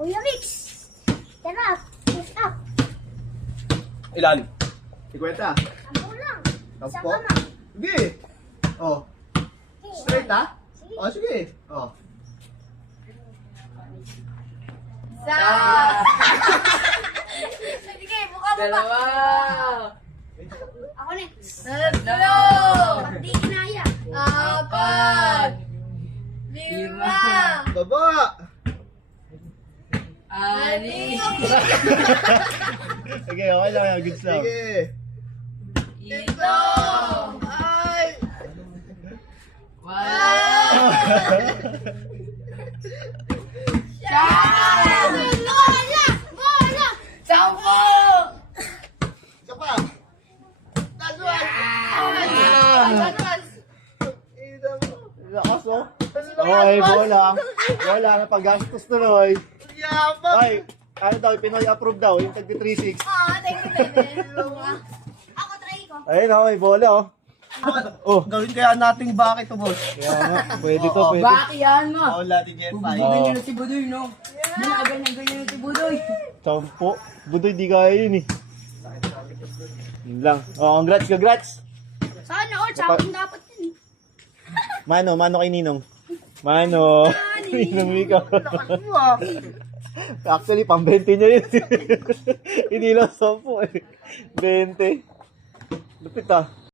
Kuya Mix. Tara, push up. Ilalim. 50. Ako lang. Isa Tampo. ka na. Sige. Oh. Straight ha? Oh, sige. Oh. Isa. Sige, buka mo pa. Dalawa. Ako next. Tatlo. Pag di kinaya. Apat. Lima. Baba. Anim. Sige, okay lang yan. Good stuff. Sige. Ito. Ay. Walo. Siyam. Bola! Bola! Sampo. Isa pa. Last one. Ina mo. Lakas oh. Okay, bola. Bola, may paggastos tuloy. Yabang. Ay, ano daw, Pinoy approve daw, yung tag 3-6. Thank you. Ako, try ko. Ayun oh, may bola oh. Oh, Gawin kaya nating bakit to, boss? kaya nga, pwede to, Oo, pwede. Bakit yan mo? Ako natin Gen 5. Ganyan na si Budoy, no? Ganyan na si Budoy. Sampo. Budoy, di kaya yun eh. Yun lang. Oh, congrats. Sana all, sa akin dapat yun. Mano kay Ninong. Mano. Ninong ikaw. Lakas mo ah. Actually, pang 20 niya yun. Hindi lang 10 eh. 20. Lupit ah.